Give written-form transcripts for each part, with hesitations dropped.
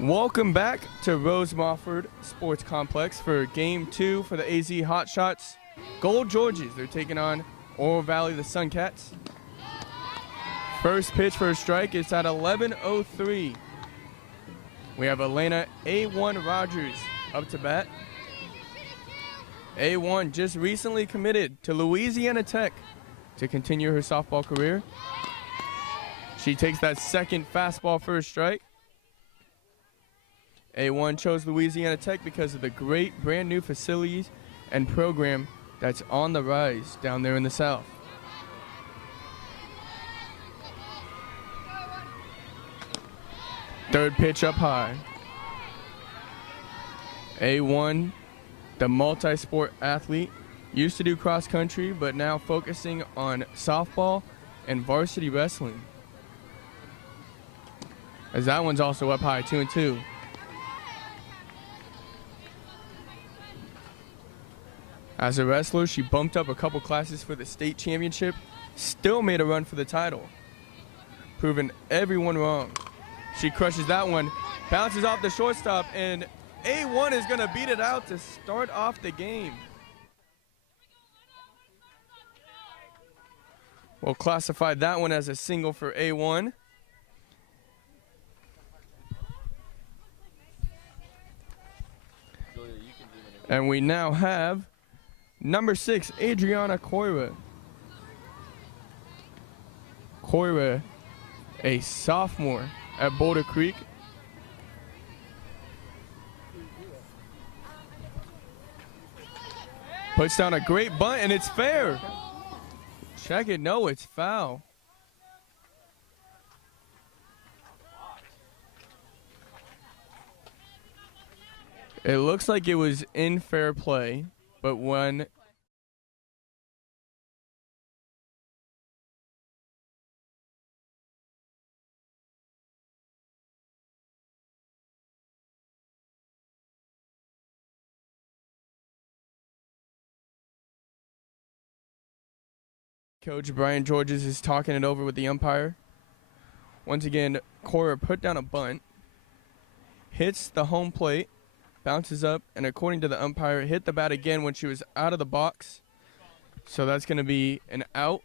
Welcome back to Rose Mofford Sports Complex for Game 2 for the AZ Hotshots Gold Georges. They're taking on Oro Valley, the SunCats. First pitch for a strike is at 11:03. We have Ileana A1 Rogers up to bat. A1 just recently committed to Louisiana Tech to continue her softball career. She takes that second fastball for a strike. A1 chose Louisiana Tech because of the great brand new facilities and program that's on the rise down there in the South. Third pitch up high. A1, the multi-sport athlete, used to do cross country, but now focusing on softball and varsity wrestling. As that one's also up high, 2-2. As a wrestler, she bumped up a couple classes for the state championship, still made a run for the title, proving everyone wrong. She crushes that one, bounces off the shortstop, and A1 is going to beat it out to start off the game. We'll classify that one as a single for A1. And we now have number 6, Adriana Koiwa. Koiwa, a sophomore at Boulder Creek. Puts down a great bunt, and it's fair. Check it. No, it's foul. It looks like it was in fair play, but when Coach Brian Georges is talking it over with the umpire. Once again, Cora put down a bunt, hits the home plate, bounces up, and according to the umpire, hit the bat again when she was out of the box. So that's going to be an out.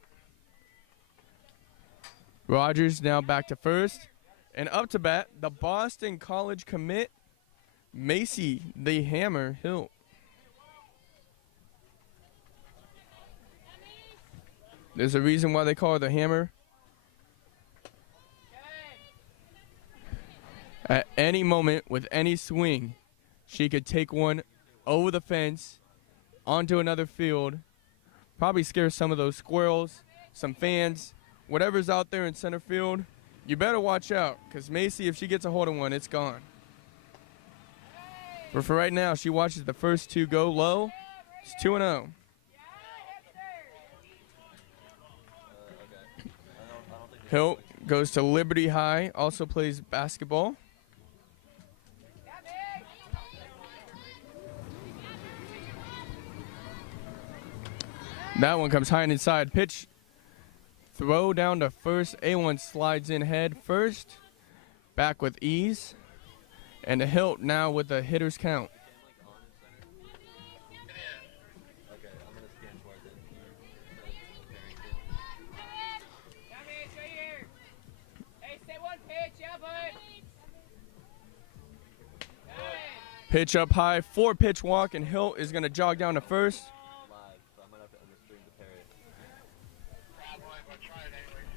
Rogers now back to first. And up to bat, the Boston College commit, Macy the Hammer Hill. There's a reason why they call her the Hammer. At any moment, with any swing, she could take one over the fence, onto another field, probably scare some of those squirrels, some fans, whatever's out there in center field. You better watch out, because Macy, if she gets a hold of one, it's gone. But for right now, she watches the first two go low. It's 2-0. Hill goes to Liberty High, also plays basketball. That one comes high and inside. Pitch, throw down to first. A1 slides in head first, back with ease. And a Hilt now with a hitter's count. Pitch up high, 4-pitch walk, and Hilt is going to jog down to first.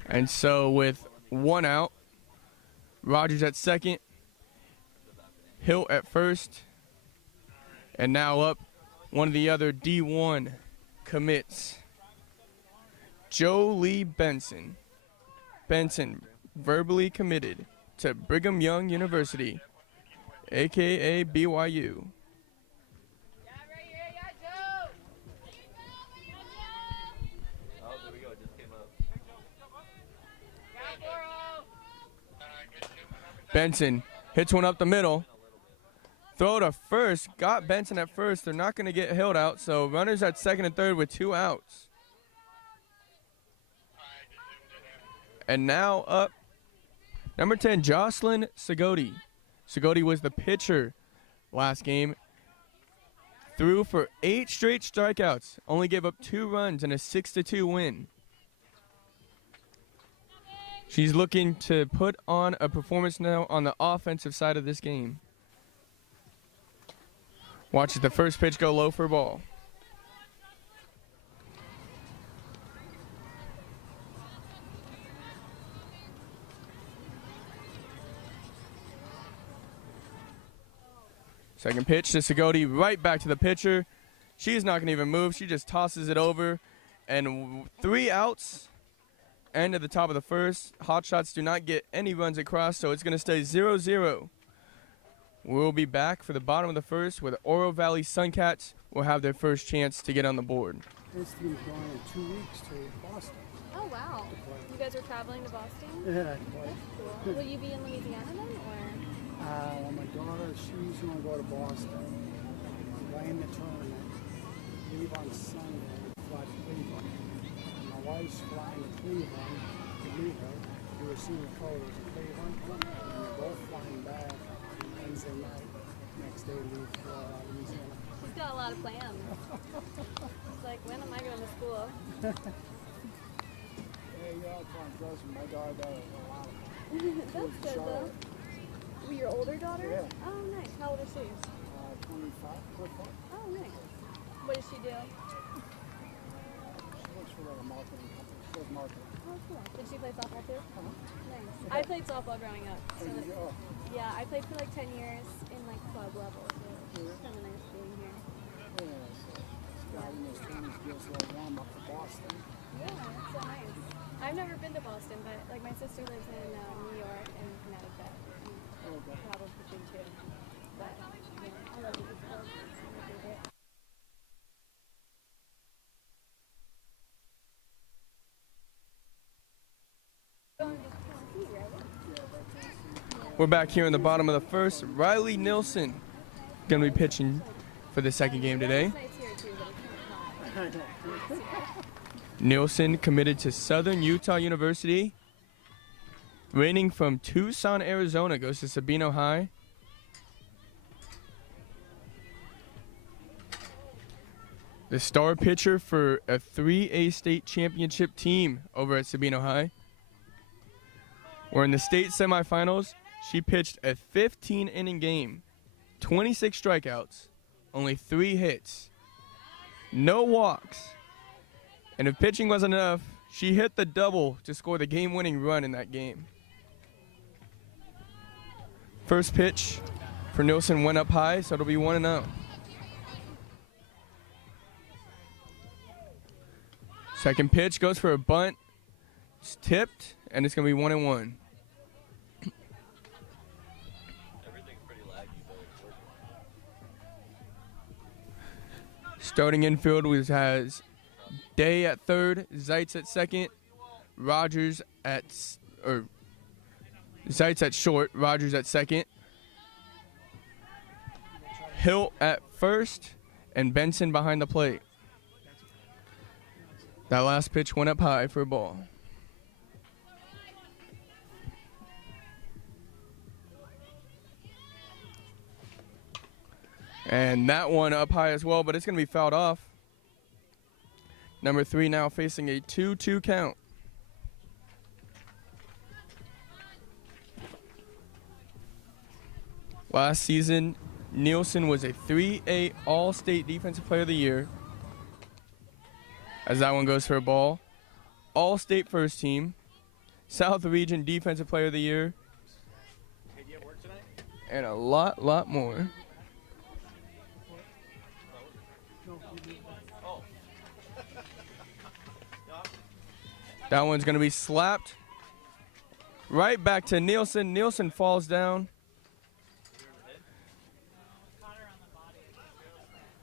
And so with one out, Rogers at second, Hilt at first, and now up one of the other D1 commits, Jolie Benson. Benson verbally committed to Brigham Young University, a.k.a. BYU. Benson hits one up the middle. Throw to first. Got Benson at first. They're not going to get Hilt out, so runners at second and third with 2 outs. And now up, number 10, Jocelyn Segode. Segode was the pitcher last game. Threw for 8 straight strikeouts. Only gave up 2 runs and a 6-2 win. She's looking to put on a performance now on the offensive side of this game. Watches the first pitch go low for a ball. Second pitch to Segode, right back to the pitcher. She's not going to even move. She just tosses it over. And 3 outs. End at the top of the first. Hotshots do not get any runs across, so it's going to stay 0-0. We'll be back for the bottom of the first where the Oro Valley SunCats will have their first chance to get on the board. This team's going in 2 weeks to Boston. Oh, wow. You guys are traveling to Boston? Yeah. Cool. Will you be in Louisiana then, or? Well, my daughter, she's going to go to Boston, play in the tournament, leave on Sunday, fly to Cleveland. And my wife's flying to Cleveland to meet her. We were seeing colors in Cleveland, and we're both flying back Wednesday night. Next day, leave for Louisiana. She's got a lot of plans. It's like, when am I going to school? Yeah, you're all trying to gross. My daughter does a lot of That's good, though. Your older daughter? Yeah. Oh, nice. How old is she? 25, 24. Oh, nice. What does she do? She works for a marketing company. She does marketing. Oh, cool. Did she play softball too? Nice. Yeah. I played softball growing up. So Oh, yeah, I played for like 10 years in like club level. So it's kind of nice being here. yeah, so scouting those trainers gives a little warm up to Boston. Yeah, that's so nice. I've never been to Boston, but like my sister lives in New York and Connecticut. Okay. Probably been too. But yeah, I love the East Coast. It's my favorite. We're back here in the bottom of the first. Riley Nielsen going to be pitching for the second game today. Nielsen committed to Southern Utah University. Reigning from Tucson, Arizona, goes to Sabino High. The star pitcher for a 3A state championship team over at Sabino High. We're in the state semifinals. She pitched a 15-inning game, 26 strikeouts, only 3 hits, no walks. And if pitching wasn't enough, she hit the double to score the game-winning run in that game. First pitch for Nielsen went up high, so it'll be 1-0. Second pitch goes for a bunt. It's tipped, and it's going to be 1-1. Starting infield has Day at third, Zeitz at second, Rogers at Zeitz at short, Rogers at second, Hill at first, and Benson behind the plate. That last pitch went up high for a ball. And that one up high as well, but it's going to be fouled off. Number 3 now facing a 2-2 count. Last season, Nielsen was a 3A All-State Defensive Player of the Year. As that one goes for a ball. All-State First Team. South Region Defensive Player of the Year. And a lot more. That one's going to be slapped right back to Nielsen. Nielsen falls down.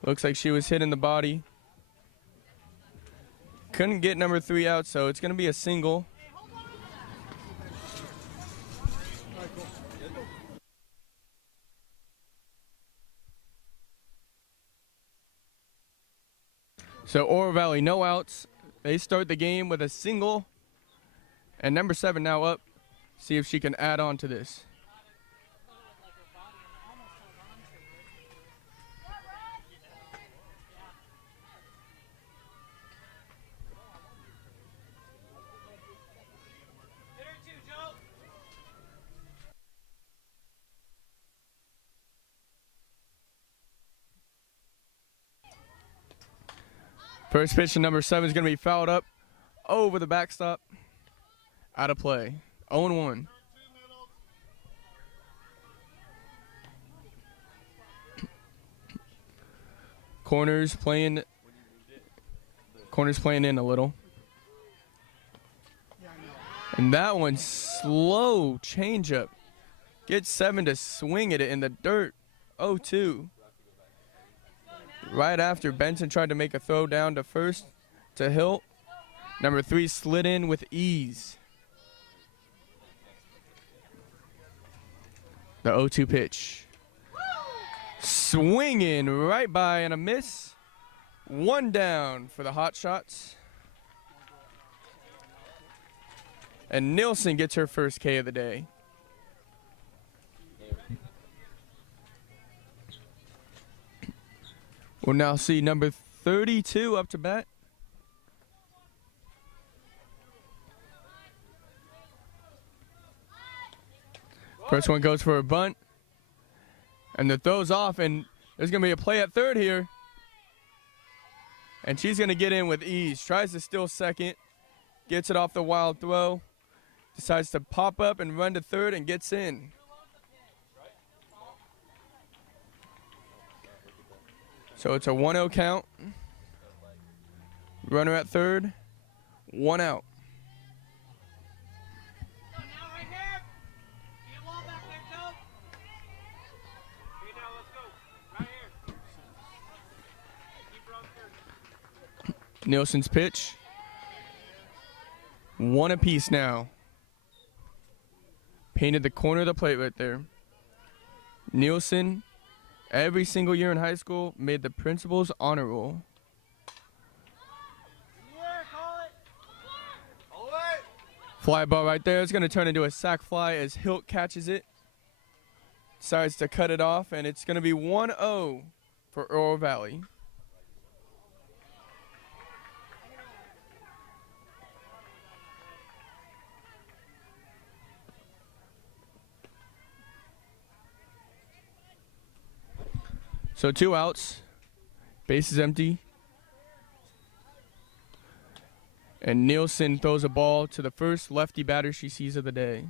Looks like she was hit in the body. Couldn't get number 3 out, so it's going to be a single. So Oro Valley, no outs. They start the game with a single. And number 7 now up. See if she can add on to this. First pitch to number 7 is going to be fouled up over the backstop. Out of play. 0-1. Corners playing in a little. And that one's slow changeup. Gets 7 to swing at it in the dirt. 0-2. Right after Benson tried to make a throw down to first to Hilt. Number 3 slid in with ease. The 0-2 pitch. Swinging right by and a miss. 1 down for the Hotshots. And Nielsen gets her first K of the day. We'll now see number 32 up to bat. First one goes for a bunt. And the throw's off, and there's going to be a play at third here. And she's going to get in with ease. Tries to steal second. Gets it off the wild throw. Decides to pop up and run to third and gets in. So it's a 1-0 count. Runner at third. 1 out. Nielsen's pitch. 1 apiece now. Painted the corner of the plate right there. Nielsen, every single year in high school, made the principal's honor roll. Fly ball right there. It's going to turn into a sac fly as Hilt catches it. Decides to cut it off, and it's going to be 1-0 for Oro Valley. So 2 outs, base is empty, and Nielsen throws a ball to the first lefty batter she sees of the day.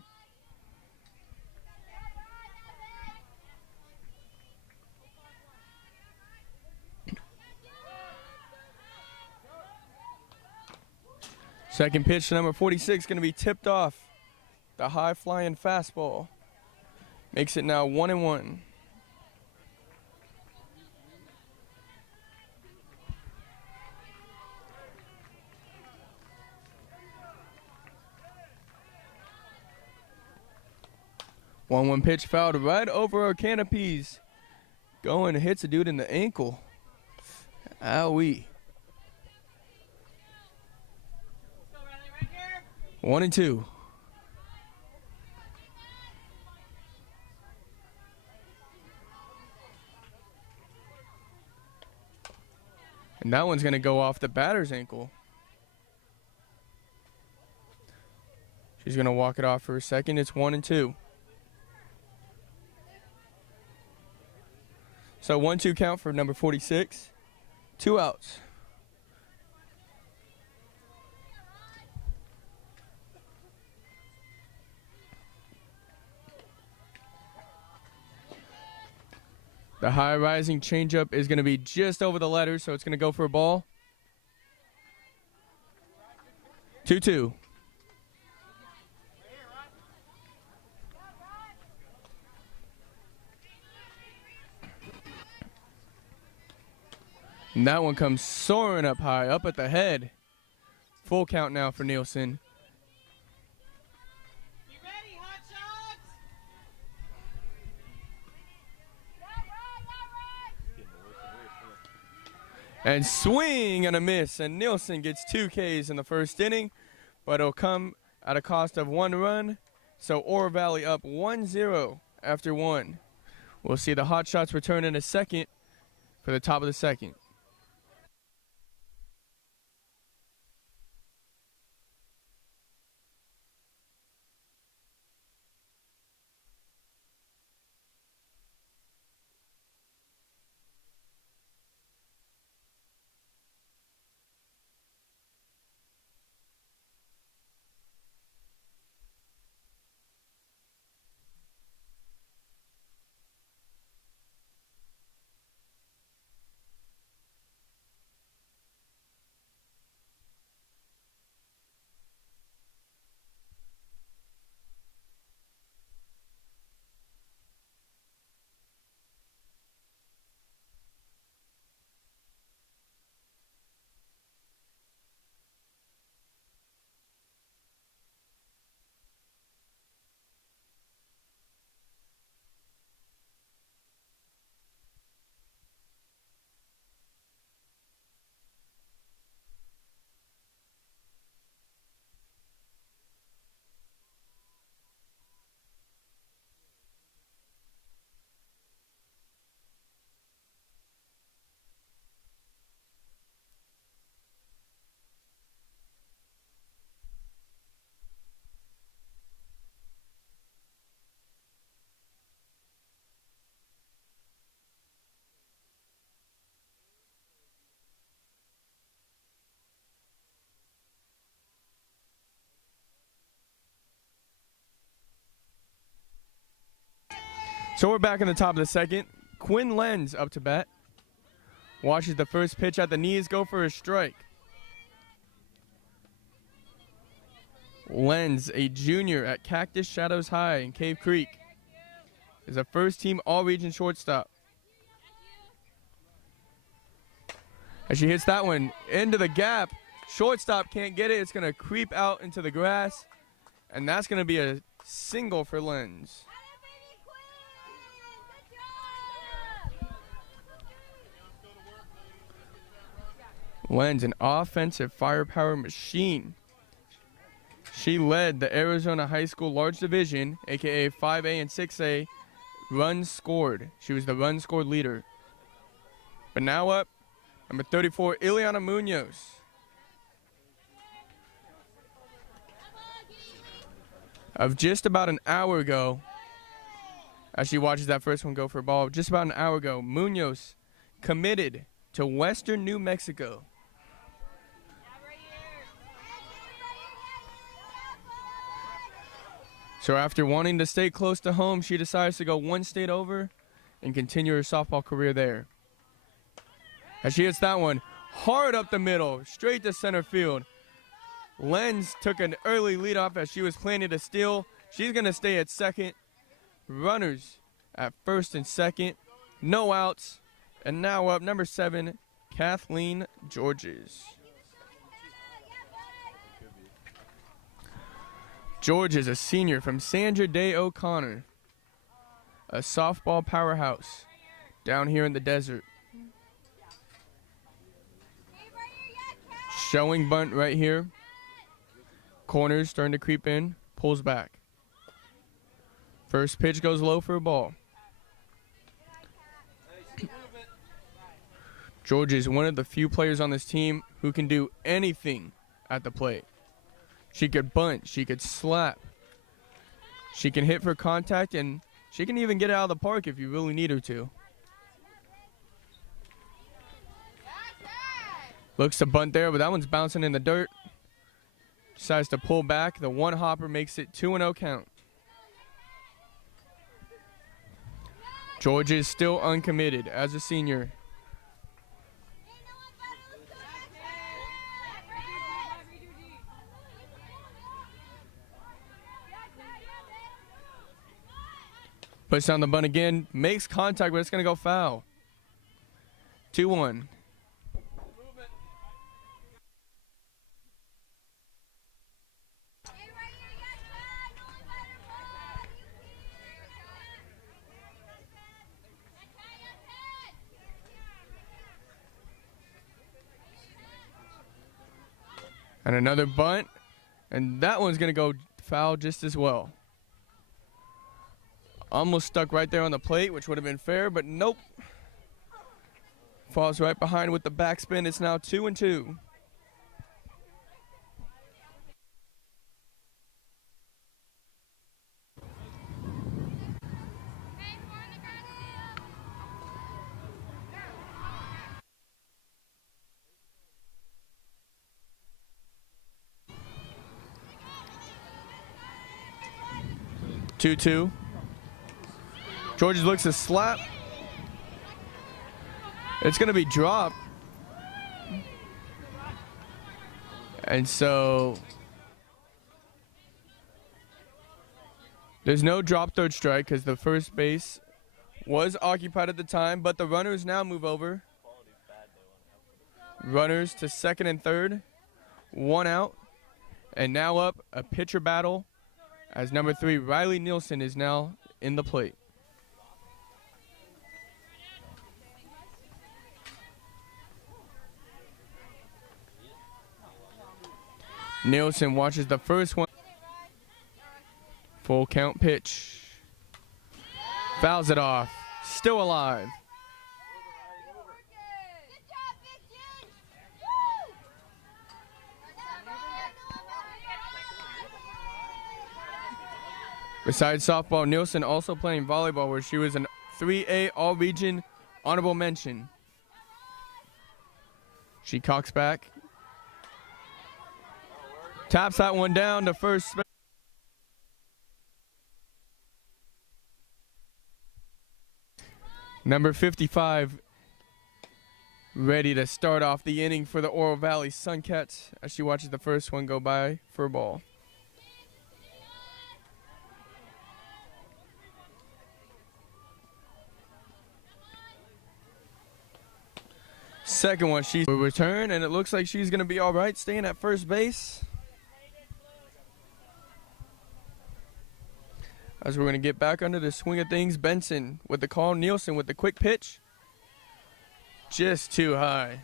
Second pitch to number 46, going to be tipped off. The high-flying fastball makes it now 1-1. One pitch fouled right over our canopies. Going, hits a dude in the ankle. Owie. 1-2. And that one's going to go off the batter's ankle. She's going to walk it off for a second. It's 1-2. So 1-2 count for number 46. 2 outs. The high rising changeup is going to be just over the letters, so it's going to go for a ball. 2-2. And that one comes soaring up high, up at the head. Full count now for Nielsen. You ready, Hotshots? And swing and a miss. And Nielsen gets 2 Ks in the first inning, but it'll come at a cost of 1 run. So Oro Valley up 1-0 after 1. We'll see the Hotshots return in a second for the top of the second. So we're back in the top of the second. Quinn Lenz up to bat. Watches the first pitch at the knees go for a strike. Lenz, a junior at Cactus Shadows High in Cave Creek, is a first-team all-region shortstop. As she hits that one into the gap, shortstop can't get it. It's going to creep out into the grass, and that's going to be a single for Lenz. Lenz, an offensive firepower machine. She led the Arizona High School Large Division, a.k.a. 5A and 6A, runs scored. She was the run scored leader. But now up, number 34, Ileana Munoz. Of just about an hour ago, as she watches that first one go for a ball, just about an hour ago, Munoz committed to Western New Mexico. So after wanting to stay close to home, she decides to go one state over and continue her softball career there. As she hits that one hard up the middle, straight to center field. Lenz took an early leadoff as she was planning to steal. She's going to stay at second. Runners at first and second. No outs. And now up, number 7, Kathleen Georges. George is a senior from Sandra Day O'Connor, a softball powerhouse down here in the desert. Showing bunt right here. Corners starting to creep in, pulls back. First pitch goes low for a ball. George is one of the few players on this team who can do anything at the plate. She could bunt, she could slap, she can hit for contact, and she can even get it out of the park if you really need her to. Looks to bunt there, but that one's bouncing in the dirt. Decides to pull back. The one hopper makes it 2-0 count. George is still uncommitted as a senior. Puts down the bunt again, makes contact, but it's going to go foul. 2-1. And another bunt, and that one's going to go foul just as well. Almost stuck right there on the plate, which would have been fair, but nope. Falls right behind with the backspin. It's now 2-2. Two. George looks to slap. It's going to be dropped. And so there's no drop third strike because the first base was occupied at the time, but the runners now move over. Runners to second and third. 1 out. And now up a pitcher battle as number 3, Riley Nielsen, is now in the plate. Nielsen watches the first one. Full count pitch. Fouls it off. Still alive. Besides softball, Nielsen also playing volleyball, where she was an 3A All-Region honorable mention. She cocks back. Taps that one down to first. Down to first Number 55 ready to start off the inning for the Oro Valley SunCats as she watches the first one go by for a ball. Second one, she will return, and it looks like she's going to be all right, staying at first base. As we're going to get back under the swing of things, Benson with the call, Nielsen with the quick pitch. Just too high.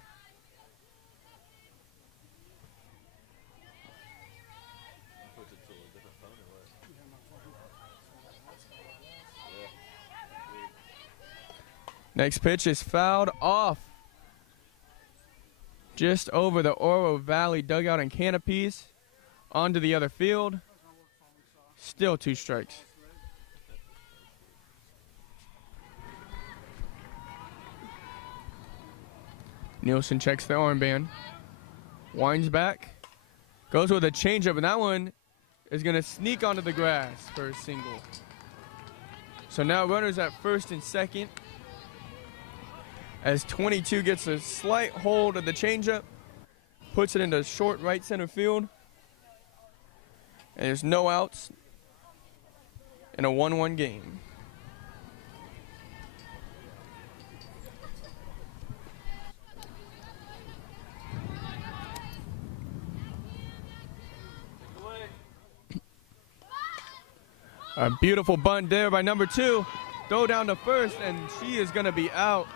Next pitch is fouled off. Just over the Oro Valley dugout and canopies. Onto the other field. Still 2 strikes. Nielsen checks the armband. Winds back. Goes with a changeup, and that one is going to sneak onto the grass for a single. So now runners at first and second. As 22 gets a slight hold of the changeup, puts it into short right center field. And there's no outs in a 1-1 game. A beautiful bunt there by number 2. Throw down to first, and she is going to be out.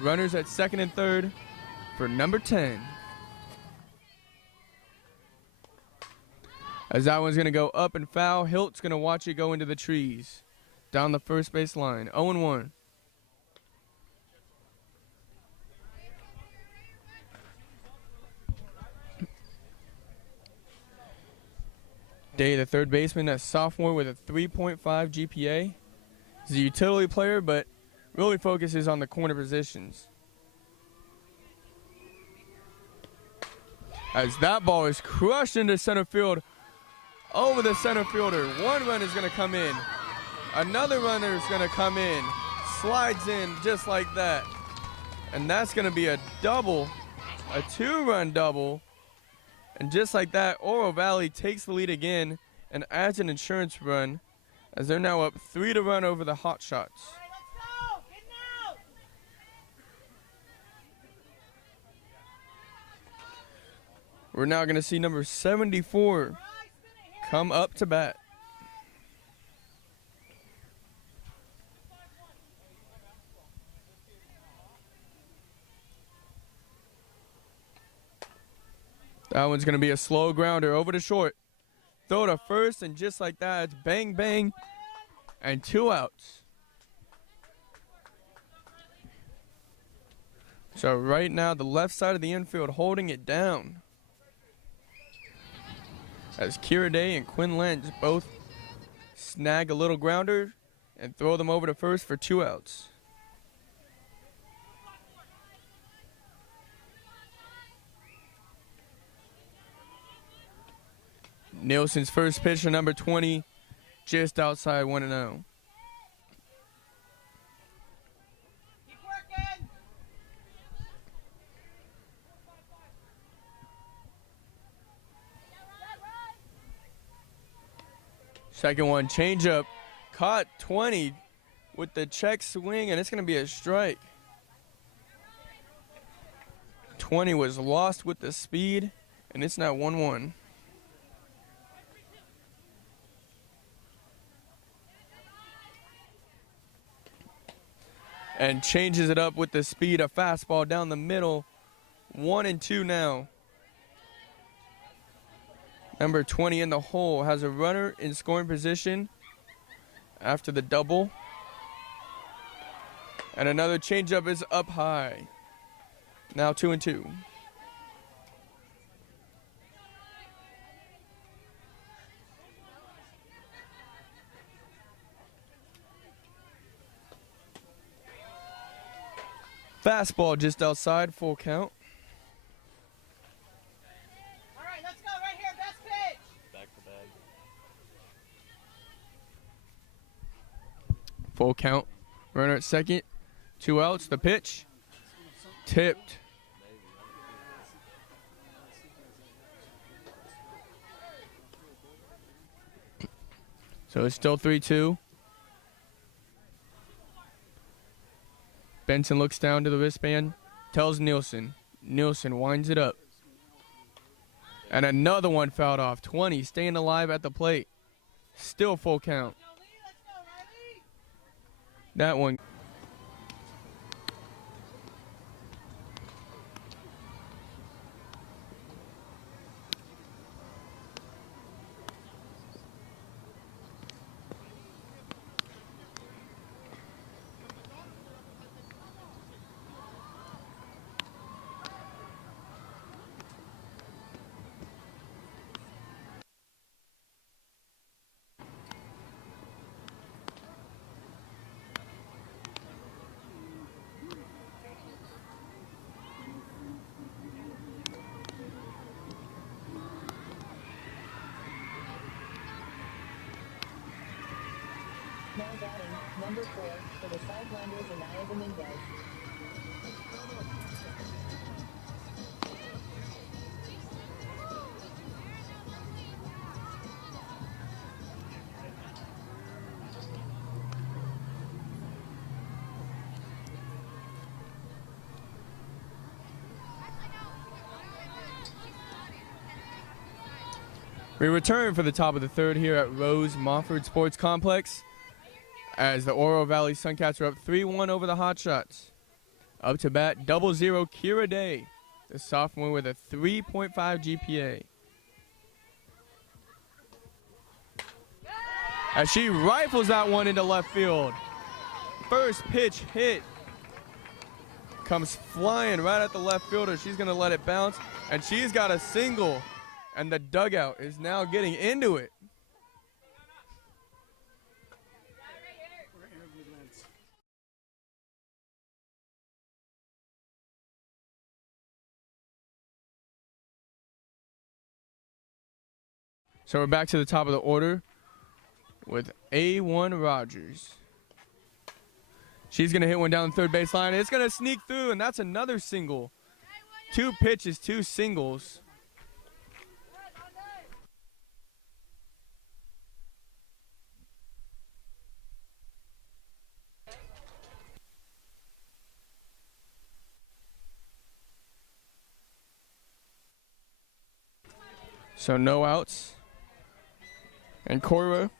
Runners at second and third for number 10. As that one's going to go up and foul, Hilt's going to watch it go into the trees. Down the first base line, 0-1. Day, the third baseman, a sophomore with a 3.5 GPA. He's a utility player, but really focuses on the corner positions. As that ball is crushed into center field over the center fielder. One run is going to come in. Another runner is going to come in. Slides in just like that. And that's going to be a double, a 2-run double. And just like that, Oro Valley takes the lead again and adds an insurance run as they're now up 3-0 over the Hotshots. We're now going to see number 74 come up to bat. That one's going to be a slow grounder over to short. Throw to first, and just like that, it's bang, bang, and 2 outs. So right now, the left side of the infield holding it down. As Kira Day and Quinn Lenz both snag a little grounder and throw them over to first for 2 outs. Nielsen's first pitch to number 20, just outside 1-0. Second one, changeup, caught 20 with the check swing, and it's going to be a strike. 20 was lost with the speed, and it's now 1-1. And changes it up with the speed, a fastball down the middle, 1-2 now. Number 20 in the hole has a runner in scoring position after the double. And another changeup is up high. Now 2-2. Fastball just outside, full count. All right, let's go right here. Best pitch. Back to back. Full count. Runner at second. 2 outs. The pitch. Tipped. So it's still 3-2. Benson looks down to the wristband, tells Nielsen. Nielsen winds it up. And another one fouled off. 20, staying alive at the plate. Still full count. Let's go, Riley. That one. Now batting, number 4, for the Sidelanders and Ileana Munoz. We return for the top of the third here at Rose Mofford Sports Complex as the Oro Valley SunCats are up 3-1 over the Hotshots. Up to bat, 0-0 Kira Day, the sophomore with a 3.5 GPA. As she rifles that one into left field. First pitch hit. Comes flying right at the left fielder. She's going to let it bounce, and she's got a single. And the dugout is now getting into it. So we're back to the top of the order with A1 Rogers. She's going to hit one down the third baseline. It's going to sneak through, and that's another single. 2 pitches, 2 singles. So no outs. And Koiwa.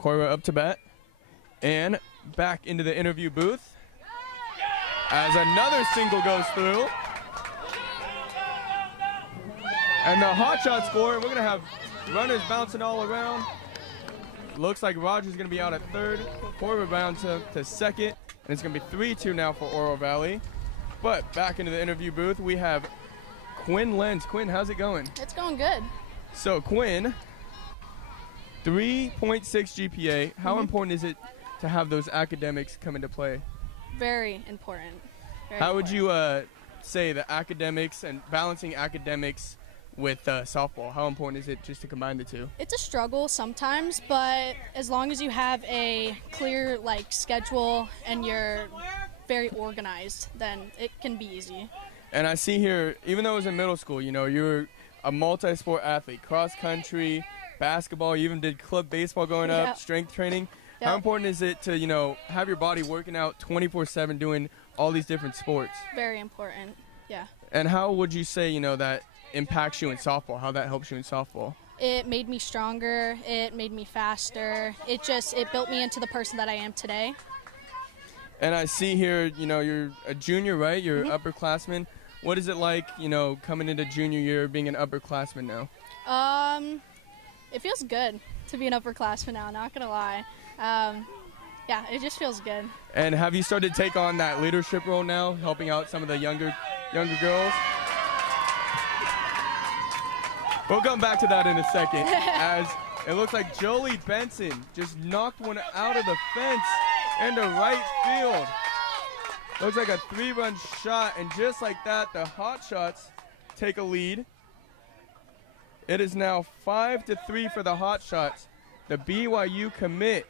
Koiwa up to bat. And back into the interview booth. As another single goes through. And the Hotshot score. We're going to have runners bouncing all around. Looks like Rogers is going to be out at third. Koiwa bound to second. And it's going to be 3-2 now for Oro Valley. But back into the interview booth, we have Quinn Lenz. Quinn, how's it going? It's going good. So, Quinn, 3.6 GPA. How important is it to have those academics come into play? Very important. How would you say the academics and balancing academics with softball? How important is it just to combine the two? It's a struggle sometimes, but as long as you have a clear schedule and you're very organized, then it can be easy. And I see here, even though it was in middle school, you know, you're a multi-sport athlete, cross country, basketball, you even did club baseball growing up, strength training. How important is it to, you know, have your body working out 24/7 doing all these different sports? Very important, yeah. And how would you say, you know, that impacts you in softball, how that helps you in softball? It made me stronger, it made me faster, it built me into the person that I am today. And I see here, you know, you're a junior, right? You're upperclassman. What is it like, you know, coming into junior year, being an upperclassman now? It feels good to be an upperclassman now, not gonna lie. Yeah, it just feels good. And have you started to take on that leadership role now, helping out some of the younger girls? We'll come back to that in a second, as it looks like Jolie Benson just knocked one out of the fence. into right field. Looks like a 3-run shot, and just like that, the Hotshots take a lead. It is now 5-3 for the Hotshots. The BYU commit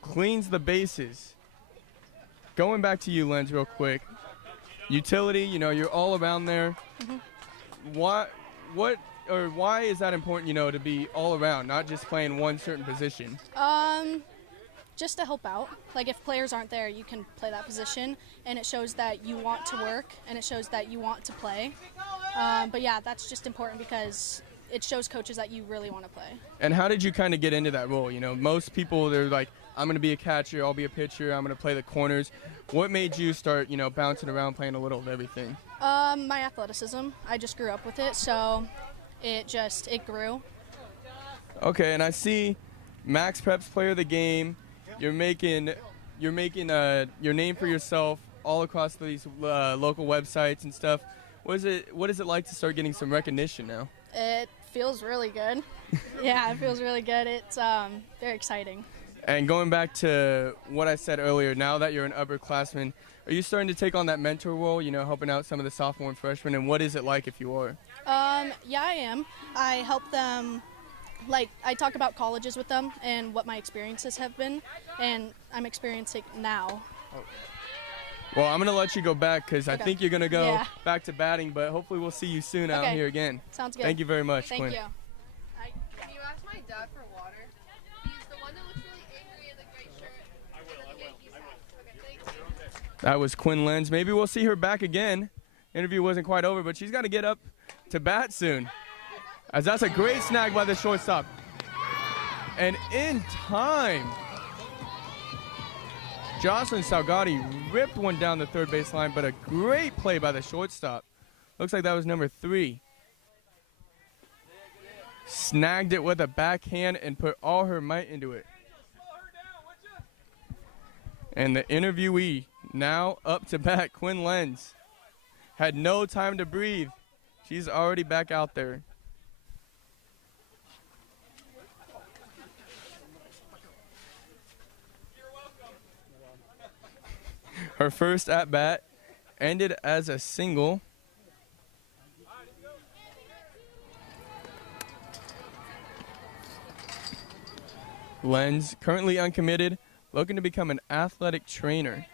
cleans the bases. Going back to you, Lens, real quick. Utility, you know, you're all around there. Why is that important, you know, to be all around, not just playing one certain position? Just to help out. Like, if players aren't there, you can play that position, and it shows that you want to work, and it shows that you want to play. But yeah, that's just important because it shows coaches that you really want to play. And how did you kind of get into that role? You know, most people, they're like, I'm going to be a catcher, I'll be a pitcher, I'm going to play the corners. What made you start, you know, bouncing around, playing a little of everything? My athleticism. I just grew up with it, so it grew. Okay, and I see Max Preps Player of the Game. You're making your name for yourself all across these local websites and stuff. What is it like to start getting some recognition now? It feels really good. Yeah, it feels really good. It's very exciting. And going back to what I said earlier, now that you're an upperclassman, are you starting to take on that mentor role, you know, helping out some of the sophomore and freshmen, and what is it like if you are? Yeah, I am. I help them, like, I talk about colleges with them and what my experiences have been, and I'm experiencing now. Oh. Well, I'm going to let you go back because I think you're going to go back to batting, but hopefully we'll see you soon out here again. Sounds good. Thank you very much, Quinn. Thank you. Can you ask my dad for water? He's the one that looks really angry in the gray shirt. I will. Okay, thank you. That was Quinn Lenz. Maybe we'll see her back again. Interview wasn't quite over, but she's got to get up to bat soon. As that's a great snag by the shortstop. And in time, Jocelyn Segode ripped one down the third base line, but a great play by the shortstop. Looks like that was number 3. Snagged it with a backhand and put all her might into it. And the interviewee, now up to bat, Quinn Lenz, had no time to breathe. She's already back out there. Her first at-bat ended as a single. Lenz, currently uncommitted, looking to become an athletic trainer.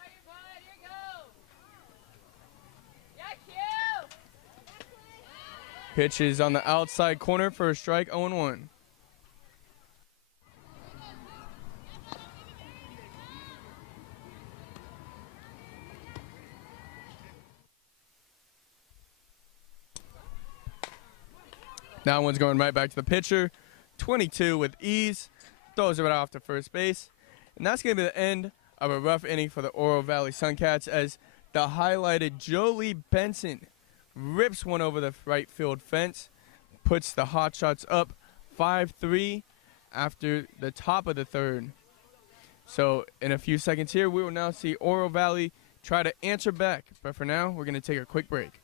Pitch is on the outside corner for a strike, 0-1. That one's going right back to the pitcher. 22 with ease. Throws it right off to first base. And that's going to be the end of a rough inning for the Oro Valley SunCats as the highlighted Jolie Benson rips one over the right field fence, puts the Hotshots up 5-3 after the top of the third. So in a few seconds here, we will now see Oro Valley try to answer back. But for now, we're going to take a quick break.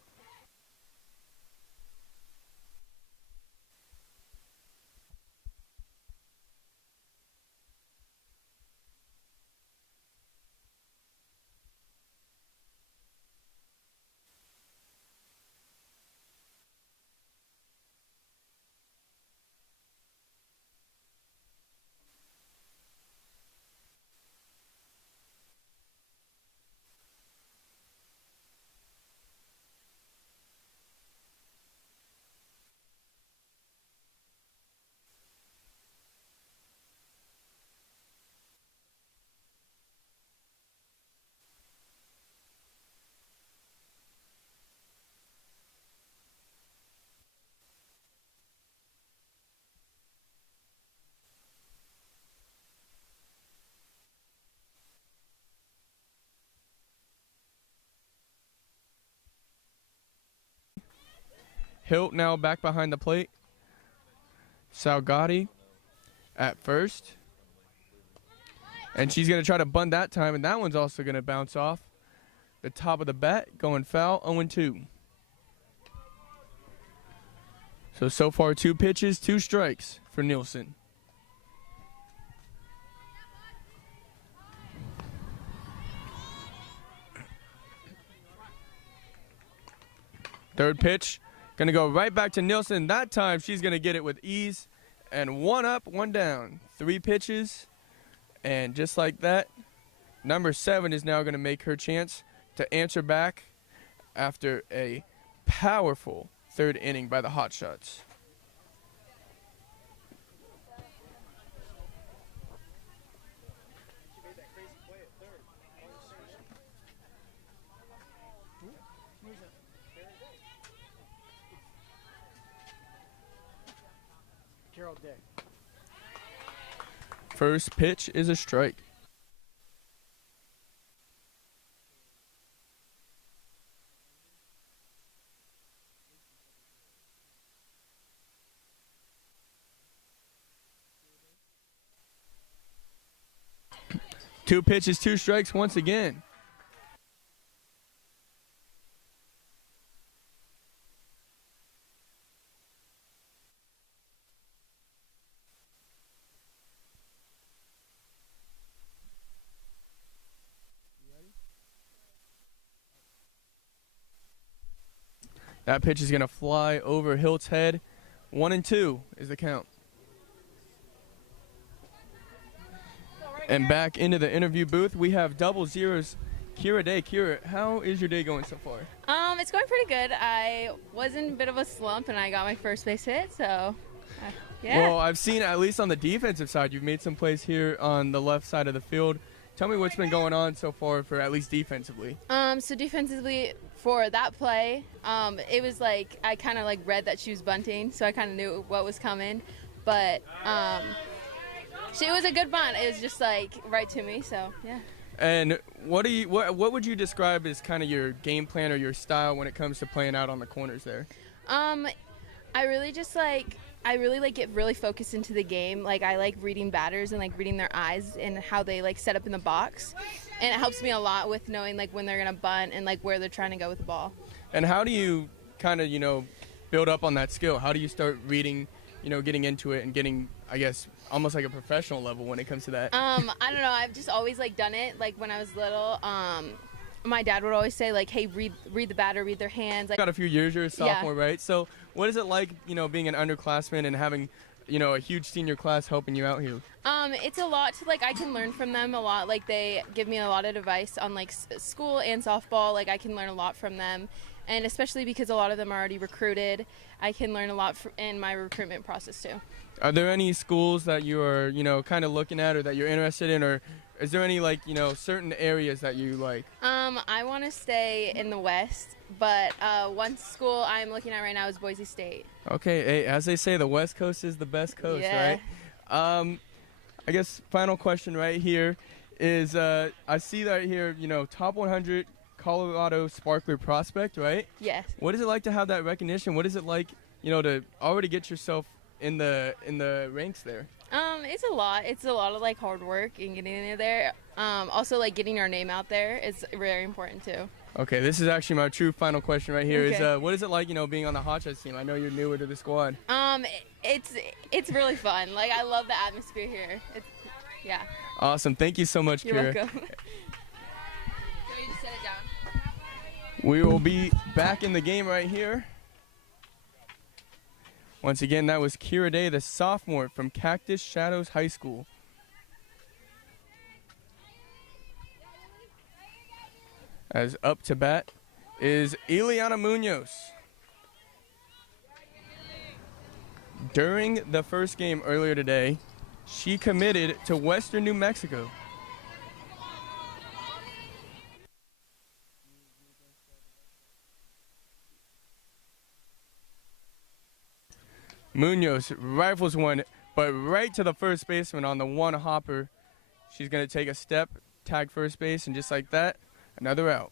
Hilt now back behind the plate. Segode at first. And she's going to try to bunt that time, and that one's also going to bounce off the top of the bat, going foul, 0-2. So far 2 pitches, 2 strikes for Nielsen. Third pitch, gonna go right back to Nielsen. That time she's gonna get it with ease. And 1 up, 1 down. 3 pitches, and just like that, number 7 is now gonna make her chance to answer back after a powerful 3rd inning by the Hotshots. Carol Dick. First pitch is a strike. Two pitches, 2 strikes once again. That pitch is going to fly over Hilt's head. 1-2 is the count. And back into the interview booth, we have double zeros. Kira Day. Kira, how is your day going so far? It's going pretty good. I was in a bit of a slump, and I got my first base hit, so yeah. Well, I've seen, at least on the defensive side, you've made some plays here on the left side of the field. Tell me what's been going on so far for at least defensively. So defensively, for that play, it was like I kind of like read that she was bunting, so I kind of knew what was coming. But it was a good bunt. It was just like right to me, so yeah. And what would you describe as kind of your game plan or your style when it comes to playing out on the corners there? I really get really focused into the game. Like I like reading batters and like reading their eyes and how they like set up in the box. And it helps me a lot with knowing like when they're going to bunt and like where they're trying to go with the ball. And how do you kind of, build up on that skill? How do you start reading, getting into it and getting, I guess, almost like a professional level when it comes to that? I don't know. I've just always like done it. Like when I was little, my dad would always say like, hey, read the batter, read their hands. Like, got a few years, you're a sophomore, yeah. Right? So what is it like, being an underclassman and having, a huge senior class helping you out here? It's a lot to like, I can learn from them a lot. Like they give me a lot of advice on like school and softball. Like I can learn a lot from them. And especially because a lot of them are already recruited, I can learn a lot in my recruitment process too. Are there any schools that you are, kind of looking at or that you're interested in, or is there any like, certain areas that you like? I want to stay in the West, but one school I'm looking at right now is Boise State. Okay, hey, as they say, the West Coast is the best coast, yeah. Right? I guess final question right here is, I see that here, top 100 Colorado Sparkler prospect, right? Yes. What is it like to have that recognition? What is it like, to already get yourself in the ranks there? It's a lot. It's a lot of like hard work and getting in there. Also like getting our name out there is very important too. Okay, this is actually my true final question right here. Okay. Is what is it like, being on the Hotshots team? I know you're newer to the squad. It's really fun. Like I love the atmosphere here. Yeah. Awesome. Thank you so much, You're Kira. welcome. Can we just set it down? We will be back in the game right here. Once again, that was Kira Day, the sophomore from Cactus Shadows High School. As up to bat is Ileana Munoz. During the first game earlier today, she committed to Western New Mexico. Munoz rifles one, but right to the first baseman on the one hopper. She's going to take a step, tag first base, and just like that, another out.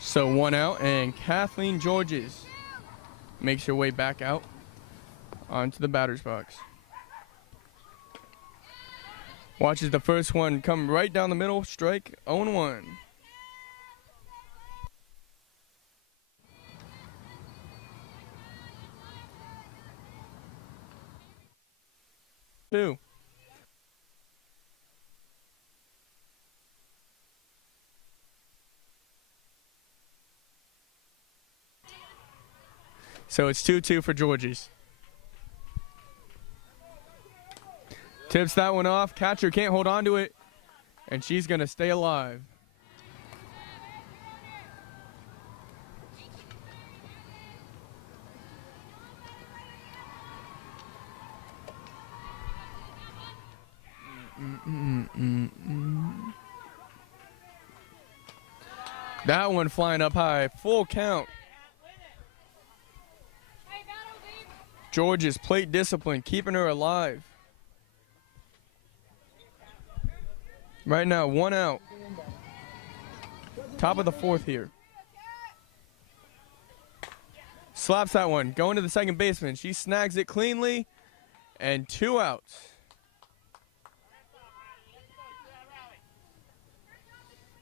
So 1 out, and Kathleen George makes her way back out onto the batter's box. Watches the first one come right down the middle, strike, 0-1. 2. So it's 2-2 for Georges. Tips that one off. Catcher can't hold on to it, and she's going to stay alive. That one flying up high. Full count. George's plate discipline, keeping her alive. Right now, 1 out. Top of the 4th here. Slaps that one. Going to the second baseman. She snags it cleanly. And 2 outs.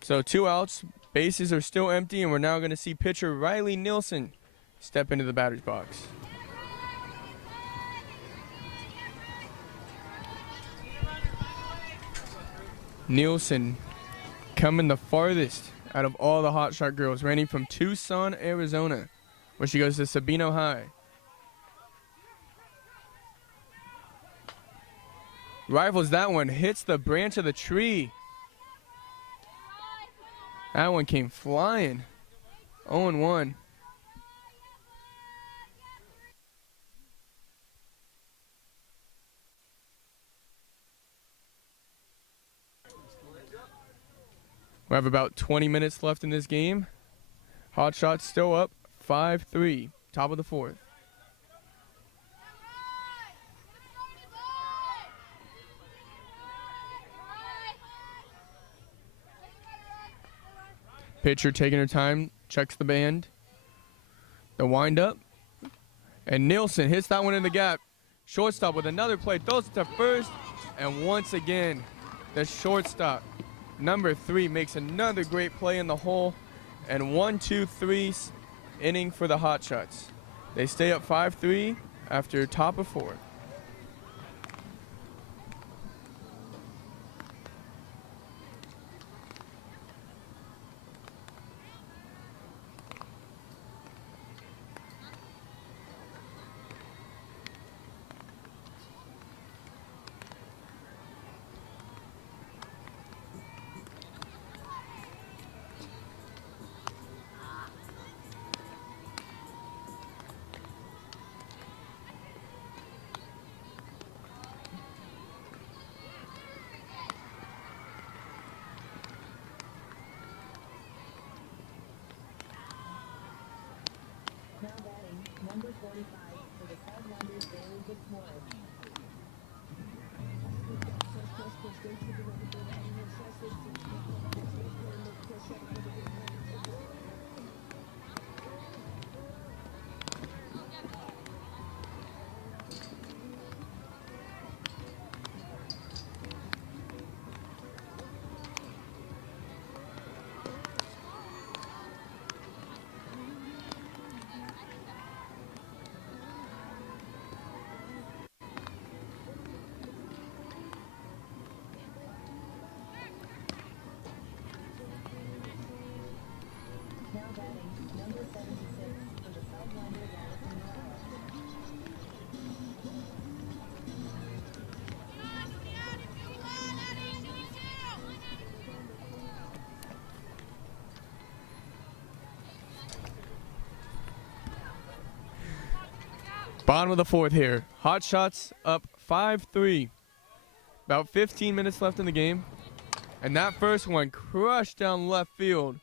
So 2 outs. Bases are still empty, and we're now going to see pitcher Riley Nielsen step into the batter's box. Nielsen coming the farthest out of all the hotshot girls, ranging from Tucson, Arizona, where she goes to Sabino High. Rifles that one, hits the branch of the tree. That one came flying. 0-1. We have about 20 minutes left in this game. Hotshots still up 5-3, top of the 4th. Pitcher taking her time, checks the band. The windup. And Nielsen hits that one in the gap. Shortstop with another play, throws it to first. And once again, the shortstop, number 3, makes another great play in the hole. And 1-2-3 inning for the Hotshots. They stay up 5-3 after top of 4. Now batting, number 45 for the Sidelanders, Bailey Fitzwater. Now batting, number 76 for the Sidelanders, Allison Morales. Bottom of the 4th here. Hotshots up 5-3. About 15 minutes left in the game. And that first one crushed down left field.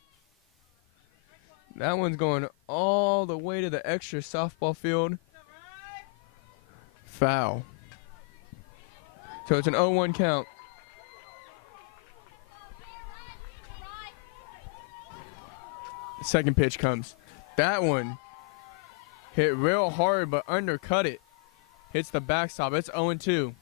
That one's going all the way to the extra softball field. Foul. So it's an 0-1 count. Second pitch comes. That one hit real hard but undercut it. Hits the backstop. It's 0-2.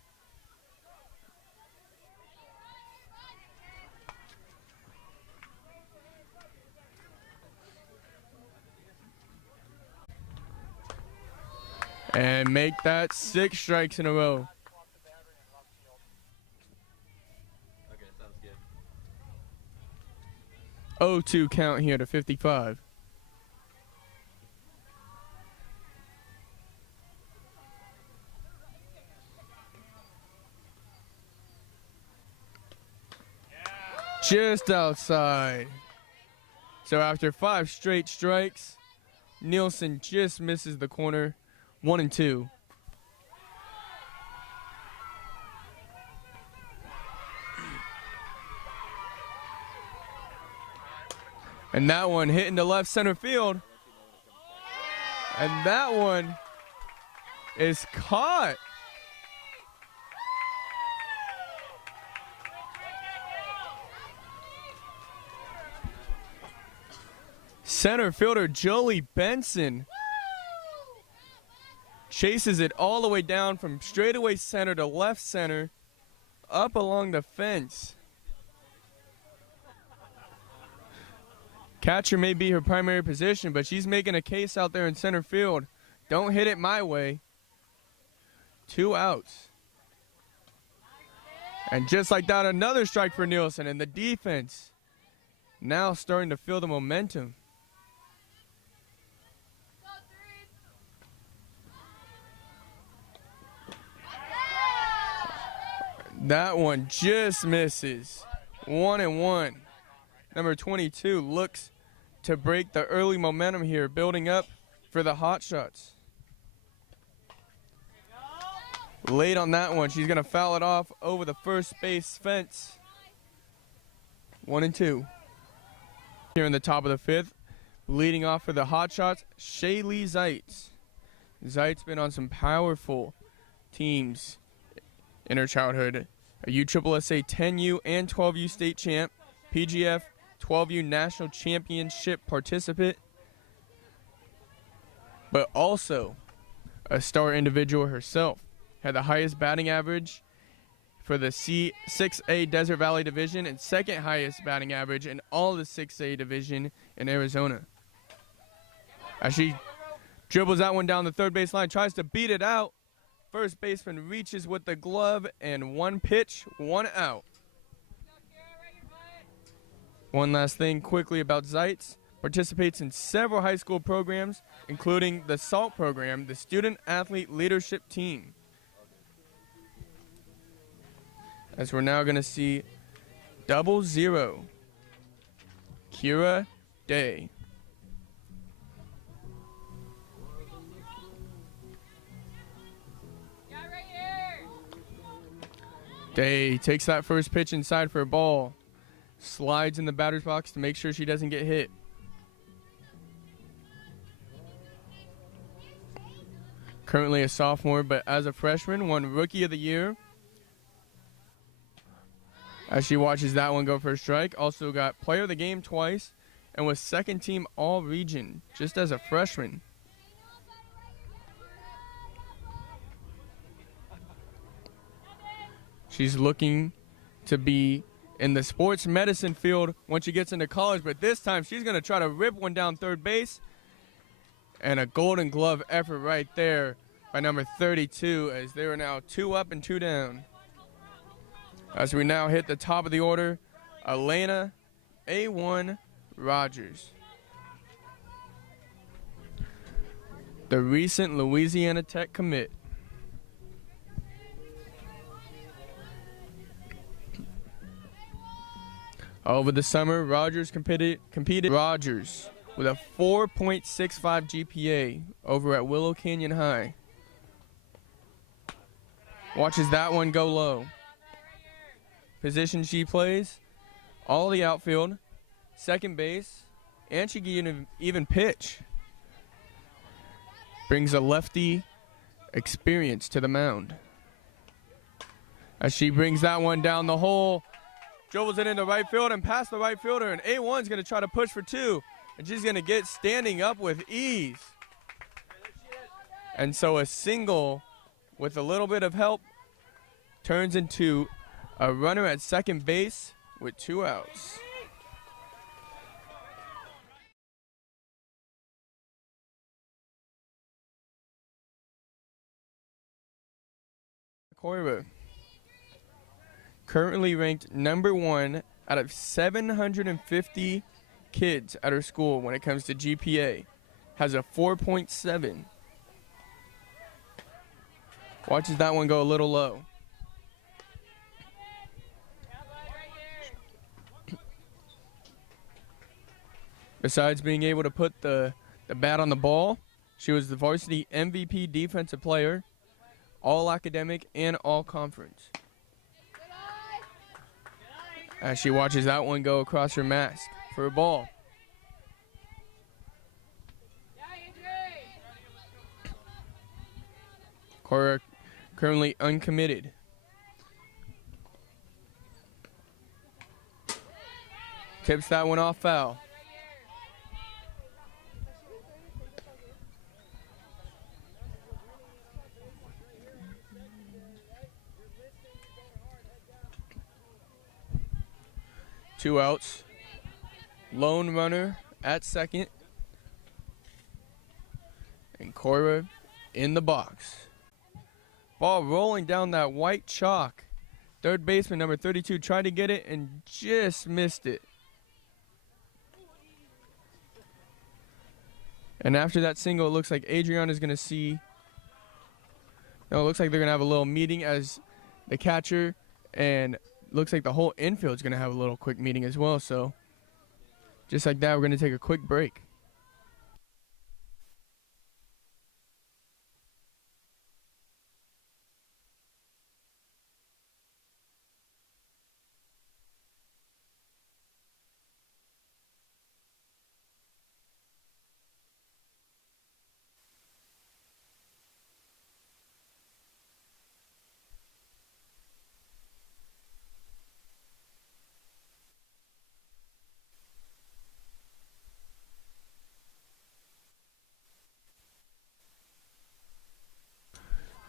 And make that 6 strikes in a row. 0-2 count here to 55. Just outside. So after 5 straight strikes, Nielsen just misses the corner. 1-2. And that one hit into left center field. And that one is caught. Center fielder Jolie Benson chases it all the way down from straightaway center to left center, up along the fence. Catcher may be her primary position, but she's making a case out there in center field. Don't hit it my way. 2 outs. And just like that, another strike for Nielsen, and the defense now starting to feel the momentum. That one just misses. 1-1. Number 22 looks to break the early momentum here, building up for the Hotshots. Late on that one, she's going to foul it off over the first base fence. 1-2. Here in the top of the 5th, leading off for the Hotshots, Shaylee Zeitz. Zeitz been on some powerful teams in her childhood. A USSSA 10U and 12U state champ, PGF 12U national championship participant, but also a star individual herself. Had the highest batting average for the C6A Desert Valley Division and second highest batting average in all the 6A division in Arizona. As she dribbles that one down the third base line, tries to beat it out. First baseman reaches with the glove, and 1 pitch, 1 out. One last thing quickly about Zeitz. Participates in several high school programs, including the SALT program, the Student Athlete Leadership Team. As we're now going to see 00, Kira Day. Day takes that first pitch inside for a ball. Slides in the batter's box to make sure she doesn't get hit. Currently a sophomore, but as a freshman, won Rookie of the Year. As she watches that one go for a strike, also got Player of the Game twice and was second team All-Region just as a freshman. She's looking to be in the sports medicine field when she gets into college, but this time she's going to try to rip one down third base. And a Golden Glove effort right there by number 32, as they are now 2 up and 2 down. As we now hit the top of the order, Ileana A1 Rogers. The recent Louisiana Tech commit. Over the summer, Rogers competed Rogers with a 4.65 GPA over at Willow Canyon High. Watches that one go low. Position she plays, all the outfield, second base, and she can even pitch. Brings a lefty experience to the mound. As she brings that one down the hole, dribbles it into right field and past the right fielder, and A1's going to try to push for 2, and she's going to get standing up with ease. And so a single with a little bit of help turns into a runner at second base with 2 outs. Koiwa, currently ranked number 1 out of 750 kids at her school when it comes to GPA. Has a 4.7. Watches that one go a little low. Besides being able to put the bat on the ball, she was the varsity MVP defensive player, all academic and all conference. As she watches that one go across her mask for a ball. Cora currently uncommitted. Tips that one off foul. Two outs. Lone runner at second. And Koiwa in the box. Ball rolling down that white chalk. Third baseman number 32 tried to get it and just missed it. And after that single, it looks like Adriana is going to see. No, it looks like they're going to have a little meeting as the catcher, and looks like the whole infield is going to have a little quick meeting as well. So just like that, we're going to take a quick break.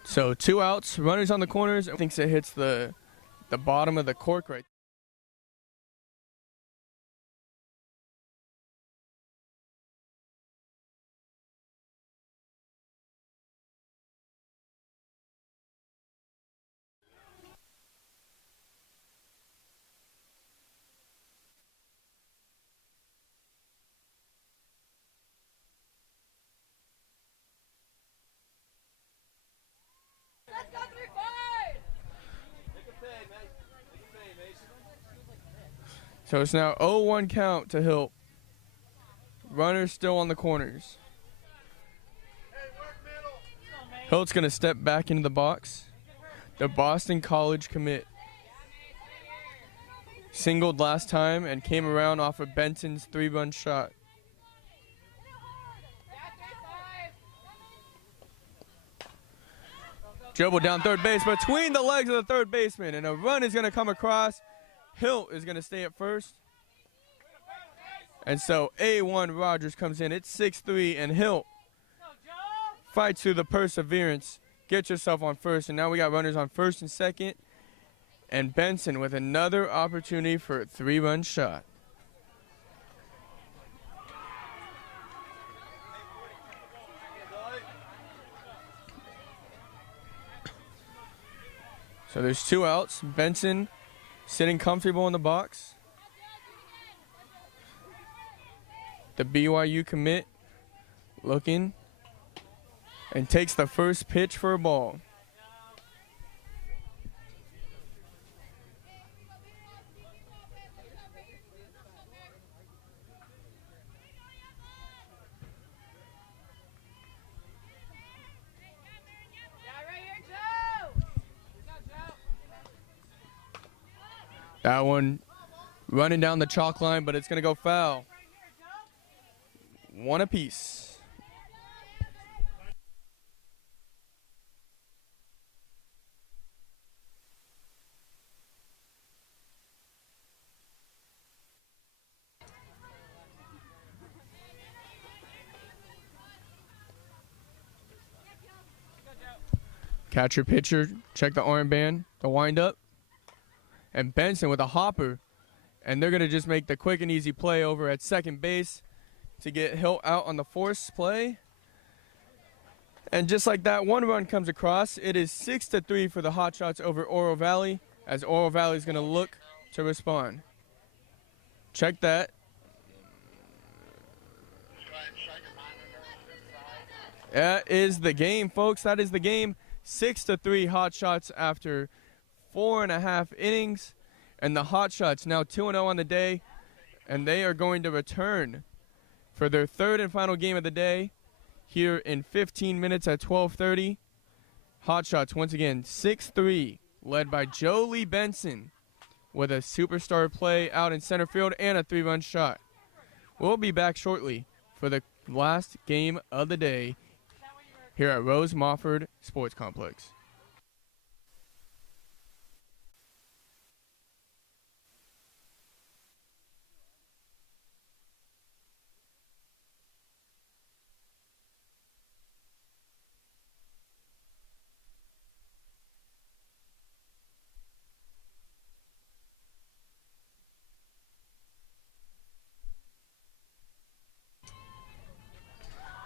So 2 outs, runners on the corners. I think it hits the bottom of the cork right. So it's now 0-1 count to Hilt. Runners still on the corners. Hilt's going to step back into the box. The Boston College commit. Singled last time and came around off of Benson's 3-run shot. Dribble down third base between the legs of the third baseman, and a run is going to come across. Hilt is going to stay at first. And so A1 Rogers comes in. It's 6-3, and Hilt fights through the perseverance, gets herself on first, and now we got runners on first and second. And Benson with another opportunity for a 3-run shot. So there's 2 outs. Benson sitting comfortable in the box. The BYU commit looking and takes the first pitch for a ball. That one running down the chalk line, but it's going to go foul. 1 apiece. Catcher, pitcher, check the armband, the windup. And Benson with a hopper. And they're going to just make the quick and easy play over at second base to get Hilt out on the force play. And just like that, 1 run comes across. It is 6-3 for the Hotshots over Oro Valley, as Oro Valley is going to look to respond. Check that. That is the game, folks. That is the game. 6-3 Hotshots after 4.5 innings. And the Hotshots now 2-0 on the day. And they are going to return for their third and final game of the day here in 15 minutes at 12:30. Hotshots once again 6-3, led by Jolie Benson with a superstar play out in center field and a 3-run shot. We'll be back shortly for the last game of the day here at Rose Mofford Sports Complex.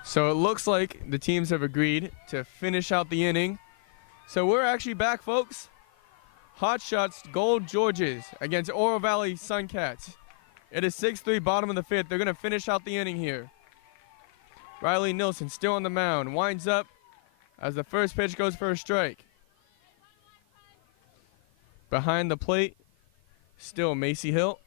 So it looks like the teams have agreed to finish out the inning. So we're actually back, folks. Hotshots Gold Georges against Oro Valley SunCats. It is 6-3, bottom of the fifth. They're going to finish out the inning here. Riley Nielsen still on the mound. Winds up as the first pitch goes for a strike. Behind the plate, still Macy Hill.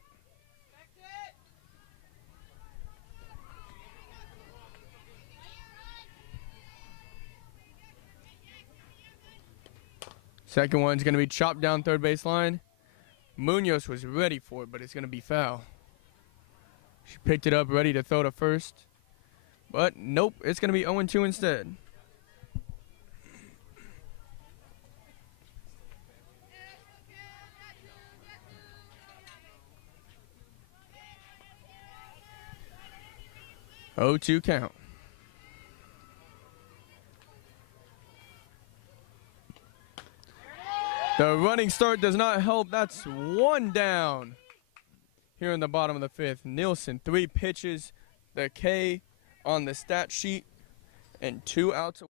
Second one's going to be chopped down third base line. Munoz was ready for it, but it's going to be foul. She picked it up, ready to throw to first. But nope, it's going to be 0-2 instead. Oh, 2 count. The running start does not help. That's 1 down here in the bottom of the fifth. Nielsen, 3 pitches, the K on the stat sheet, and 2 outs.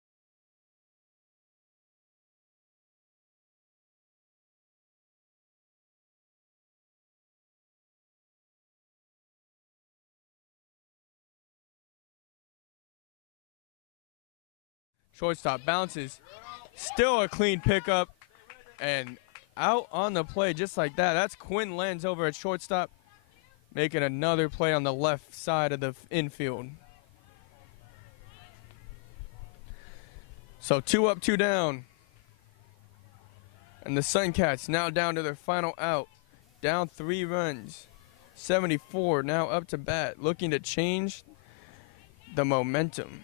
Shortstop bounces. Still a clean pickup. And out on the play just like that. That's Quinn Lenz over at shortstop, making another play on the left side of the infield. So 2 up, 2 down. And the SunCats now down to their final out. Down 3 runs. 74 now up to bat, looking to change the momentum.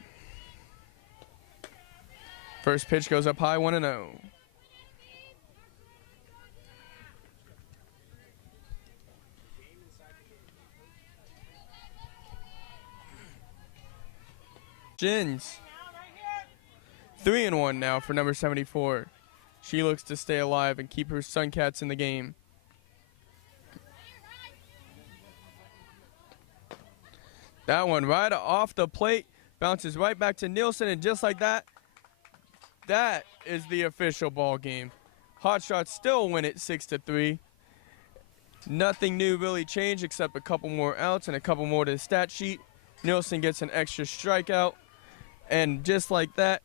First pitch goes up high, 1-0. Jins. 3-1 now for number 74. She looks to stay alive and keep her SunCats in the game. That one right off the plate, bounces right back to Nielsen, and just like that, that is the official ball game. Hotshots still win it 6-3. Nothing new really changed except a couple more outs and a couple more to the stat sheet. Nielsen gets an extra strikeout. And just like that,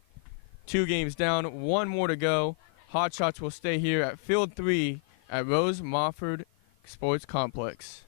2 games down, 1 more to go. Hotshots will stay here at Field 3 at Rose Mofford Sports Complex.